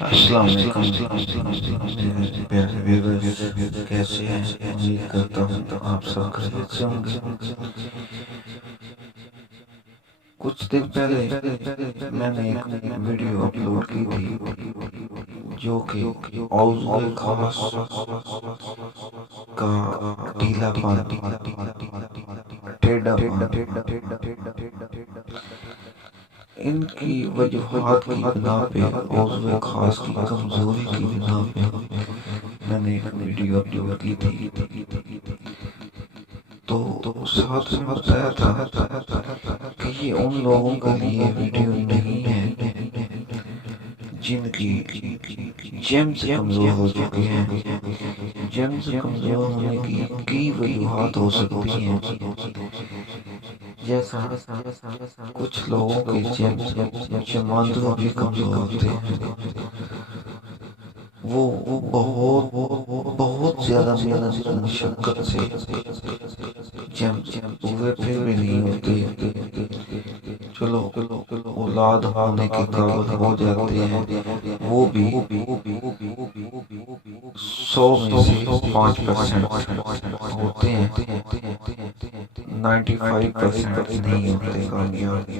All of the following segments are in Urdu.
السلام علیکم میرے پیارے ویورز، کیسے ہیں؟ امید کرتا ہوں آپ سب خیریت سے ہوں گے۔ کچھ دن پہلے میں نے ایک ویڈیو اپلوڈ کی تھی جو کہ عضو خاص کا ڈھیلا پن، ٹیڑھا پن، ان کی وجوہات کی بنا پہ، عضو خاص کی کمزوری کی بنا پہ میں نے ایک ویڈیو اپلوڈ کی تھی۔ تو ساتھ میں بتایا تھا کہ یہ ان لوگوں کے لیے ویڈیو نہیں ہے جن کی جیمز کمزور ہو چکی ہیں۔ جیمز کمزور ہونے کی کئی وجوہات ہو سکتی ہیں، جیسا کچھ لوگوں کے جیمز جماندروں بھی کمزور ہوتے ہیں۔ وہ بہت زیادہ محنت مشقت سے جیمز ہوئے پھر بھی نہیں ہوتے۔ چلو اولاد ہونے کے قابل ہو جاتے ہیں، وہ بھی 100 میں سے 5% ہوتے ہیں، 95% نہیں ہوتے کامیاب۔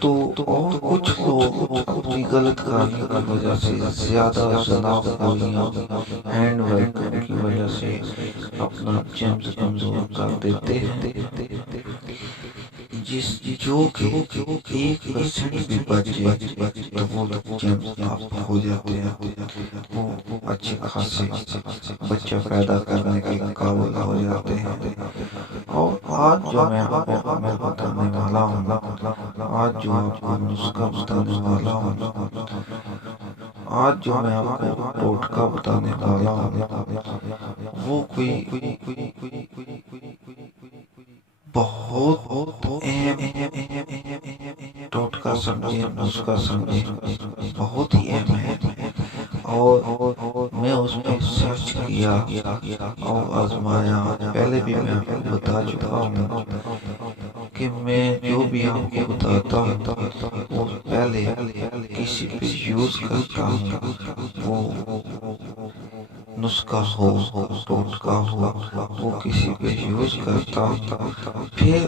تو اور کچھ لوگ اپنی غلط کاریوں کی وجہ سے، زیادہ زناخ گوئیاں، ہینڈ ورک کی وجہ سے اپنا جیمز کمزور کر دیتے ہیں، جو کہ 1% بھی بچے تو وہ جیمز آپ ہو جاتے ہیں، وہ اچھے خاصے بچہ پیدا کرنے کے قابل ہو جاتے ہیں۔ اور آج جو میں آپ کو عمل بتانے والا ہوں، آج جو آپ کو نسخہ بتانے والا ہوں، آج جو میں آپ کو ٹوٹکا بتانے والا ہوں، وہ کوئی بہت اہم ٹوٹکا سمجھے، نسخہ سمجھے، بہت ہی اہم ہے۔ اور میں اس پہ سرچ کیا اور آزمایا۔ پہلے بھی میں آپ کو بتا چکا ہوں کہ میں جو بھی آپ کو بتاتا ہوں وہ پہلے کسی پہ یوز کرتا ہوں، وہ نسخہ ہو، ٹوٹکا ہو، وہ کسی پہ یوز کرتا ہوں، پھر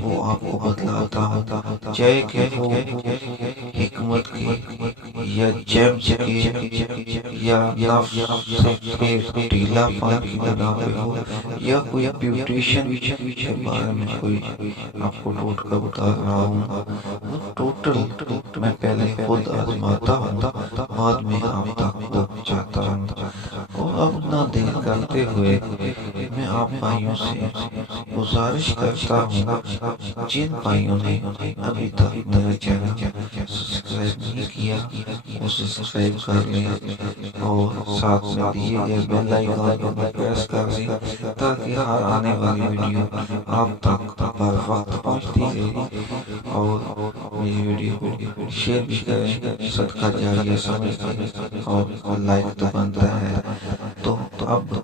وہ آپ کو بتلاتا ہوں، چاہے کہ وہ حکمت کی یا جیمز کی یا نفس سے پیٹ ڈھیلا پن کی بنا پہ ہو، یا کوئی بیوٹیشن کے بارے میں کوئی آپ کو ٹوٹکا بتا رہا ہوں۔ وہ ٹوٹل میں پہلے خود آزماتا ہوں، بعد میں آپ تک پہنچاتا ہوں۔ اور اب نہ دیر کرتے ہوئے میں آپ بھائیوں سے گزارش کرتا ہوں، جن بھائیوں نے ابھی تک میرا چینل سبسکرائب نہیں کیا وہ سبسکرائب کر لیں، اور ساتھ میں دیے گئے بیل آئیکن کو پریس کر لیں تاکہ ہر آنے والی ویڈیو آپ تک بر وقت پہنچتی رہے۔ اور میری ویڈیو کو شیئر بھی کریں، صدقہ جاریہ سمجھیں، اور لائک تو بنتا ہے۔ تو اب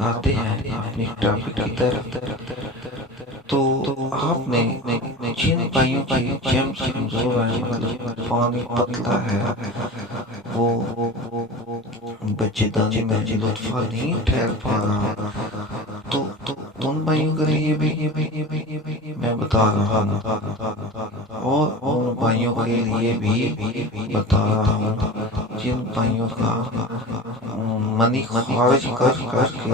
آتے ہیں اپنی ٹاپک کی طرف۔ تو آپ نے جن بھائیوں کی جیمز کمزور ہے، مطلب پانی پتلا ہے، وہ بچے دانی میں لطفہ نہیں ٹھہر پا رہا، تو ان بھائیوں کے لیے بھی میں بتا رہا ہوں، اور ان بھائیوں کے لیے بھی بتا رہا ہوں جن بھائیوں کا منی خارج کر کے،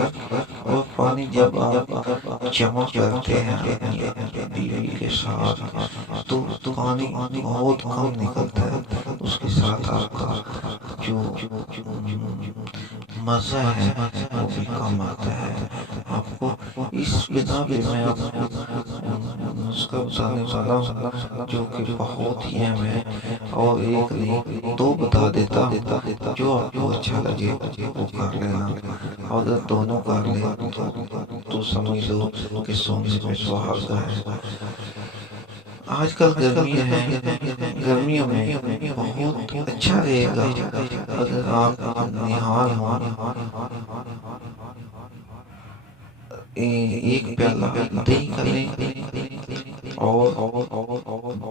اور پانی جب آپ جمع کرتے ہیں اپنی بیوی کے ساتھ تو پانی بہت کم نکلتا ہے، اس کے ساتھ آپ کا جو مزہ ہے وہ بھی کم آتا ہے آپ کو۔ اس بنا پہ میں آپ کو نسخہ بتانے والا ہوں جو کہ بہت ہی اہم ہے، اور ایک نہیں دو بتا دیتا ہوں، جو آپ کو اچھا لگے وہ کر لینا۔ اگر دونوں کر لیں تو سمجھ لو کہ سونے پہ سہاگا ہے۔ آج کل گرمیاں ہیں، گرمیوں میں بہت اچھا رہے گا اگر آپ نہار ہوں، ایک پیالہ دہی کا لیں، اور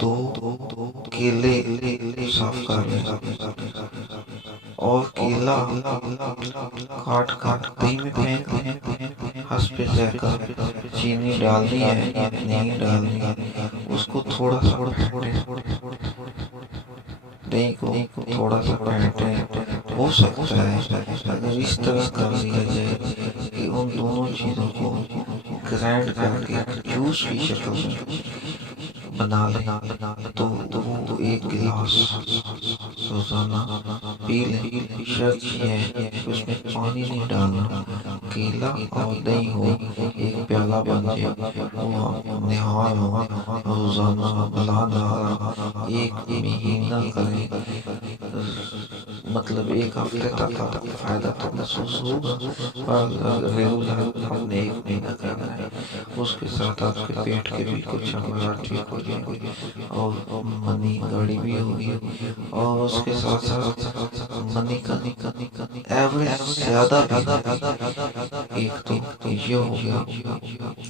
2 کیلے صاف کر لیں، اور کیلا کاٹ کر دہی میں پھینک دیں، حسب ذائقہ چینی ڈالنی ہے یا نہیں ڈالنی ہے اس کو تھوڑا سا پھینٹیں، دہی کو تھوڑا سا پھینٹیں۔ ہو سکتا ہے اگر اس طرح کر لیا جائے کہ ان دونوں چیزوں کو گرائنڈ کر کے جوس کی شکل میں بنا لیں تو وہ ایک گلاس روزانہ پی لیں۔ شرط یہ ہے کہ اس میں پانی نہیں ڈالنا، کیلا اور دہی ہو ایک پیالہ بن جائے، وہ آپ نہار روزانہ بلا نہارا ایک مہینہ کریں، مطلب ایک ہفتے تک آپ کو فائدہ تو محسوس ہوگا، پر ریگولر آپ نے ایک مہینہ کرنا ہے۔ اس کے ساتھ آپ کے پیٹ کے بھی کچھ امراض ٹھیک ہو جائیں گے اور منی گاڑی بھی ہوگی، اور اس کے ساتھ ساتھ منی کا ایوریج زیادہ بھی ایک تو یہ ہو گیا۔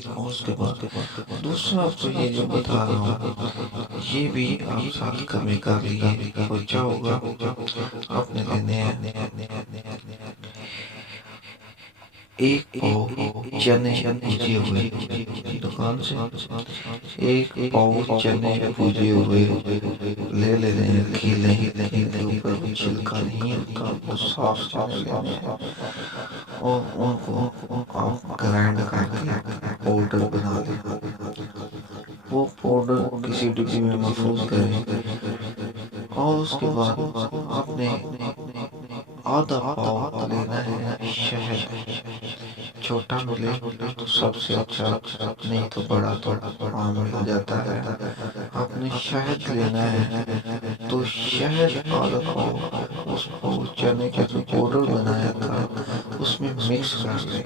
اور اس کے بعد دوسرا آپ کو یہ جو بتا رہا ہوں یہ بھی آپ ساتھ کمی کر لیے تو کیا ہوگا، آپ نے لینے ہیں ایک پاؤ چنے بھجے ہوئے دکان سے، ایک پاؤ چنے بھجے ہوئے لے لینے ہیں، کھیلے کے اوپر چھلکا نہیں ہوتا، صاف چنے لینے ہیں اور ان کو آپ گرائنڈ کر کے پاؤڈر بنا لیں۔ وہ پاؤڈر کسی ڈبی میں محفوظ کریں اور اس کے بعد آپ نے آدھا پاؤ لینا ہے شہد، چھوٹا ملے تو سب سے اچھا، نہیں تو بڑا تو عام مل جاتا ہے۔ آپ نے شہد لینا ہے تو شہد آدھا پاؤ اس پاؤ چنے کا جو پاؤڈر بنایا تھا اس میں مکس کر لیں۔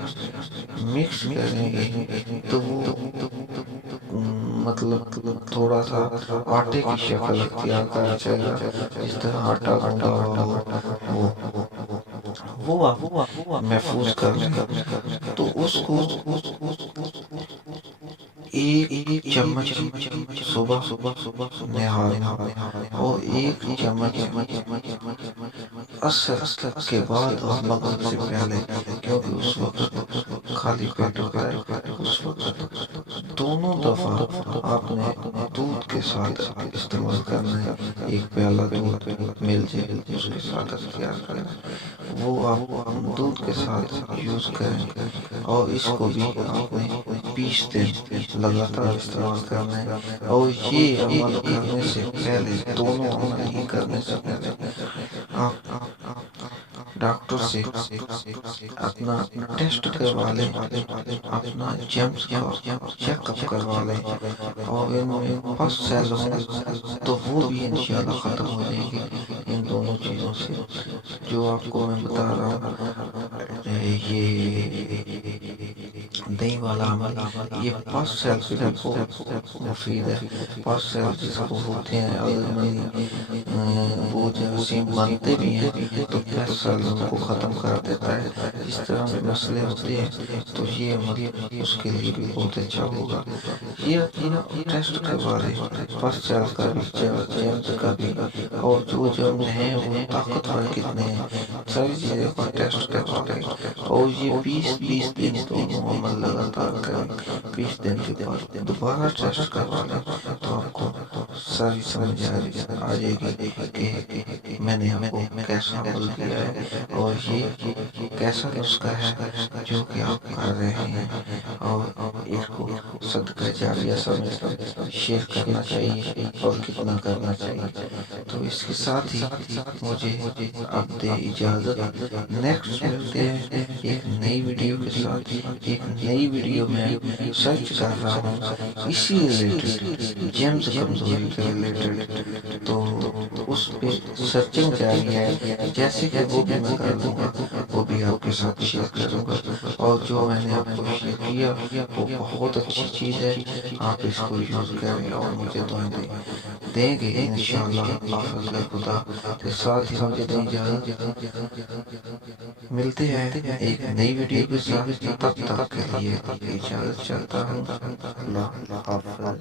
مکس کریں گے تو وہ مطلب تھوڑا سا آٹے کی شکل اختیار کر جائے گا، جس طرح آٹا گوندا ہوا ہو وہ آپ محفوظ کر لیں۔ تو اس کو ایک چمچ صبح نہار اور ایک چمچ عصر کے بعد اور مغرب سے پہلے، کیونکہ اس وقت خالی پیٹ ہوتا ہے، اس وقت دونوں دفعہ آپ نے دودھ کے ساتھ استعمال کرنا ہے۔ ایک پیالہ دودھ مل جائے اس کے ساتھ اختیار کریں، وہ آپ دودھ کے ساتھ یوز کریں اور اس کو بھی آپ نے 20 دن لگاتار استعمال کرنا ہے۔ اور یہ عمل کرنے سے پہلے، دونوں عمل کرنے سے پہلے آپ ڈاکٹر سے اپنا ٹیسٹ کروا لیں، اپنا جیمز کا چیک اپ کروا لیں، اور ان میں پس سیل ہوں تو وہ بھی انشاءاللہ ختم ہو جائیں گے ان دونوں چیزوں سے جو آپ کو میں بتا رہا ہوں۔ یہ دہی والا عمل یہ پس سیل کے بھی بہت مفید ہے۔ پس سیل جس کو ہوتے ہیں اگر وہ جراثیم بنتے بھی ہیں تو پس سیل ان کو ختم کر دیتا ہے۔ اس طرح کے مسئلے ہوتے ہیں تو یہ عمل اس کے لیے بھی بہت اچھا ہوگا۔ یہ اپنا ٹیسٹ کروا لیں، پس سیل کا بھی جیمز کا بھی، اور جو جرم ہیں وہ طاقتور کتنے ہیں، ساری چیزیں کا ٹیسٹ کروا لیں، اور یہ 20 دن دونوں عمل لگاتار کریں۔ 20 دن کے بعد دوبارہ ٹیسٹ کروا لیں تو آپ کو ساری سمجھ آ جائے گی کہ میں نے آپ کو کیسا عمل دیا ہے اور یہ کیسا نسخہ ہے جو کہ آپ کر رہے ہیں، اور اس کو صدقہ جاریہ سمجھ شیئر کرنا چاہیے اور کتنا کرنا چاہیے۔ تو اس کے ساتھ ہی مجھے اب دے اجازت، نیکسٹ ملتے ہیں ایک نئی ویڈیو کے ساتھ۔ ایک نئی ویڈیو میں سرچ کر رہا ہوں اسی ریلیٹڈ، جیمز کمزوری کے ریلیٹڈ، تو اس پہ سرچنگ جاری ہے، جیسے کہ وہ بھی میں کر دوں گا وہ بھی آپ کے ساتھ شیئر کروں گا، اور جو میں نے آپ کو شیئر کیا وہ بہت اچھی چیز ہے، آپ اس کو یوز کریں اور مجھے دیں گے انشاءاللہ حافظ خدا کے ساتھ ہی مجھے دیں اجازت۔ ملتے ہیں ایک نئی ویڈیو کے ساتھ، تب تک کے لیے اجازت چاہتا ہوں۔ اللہ حافظ۔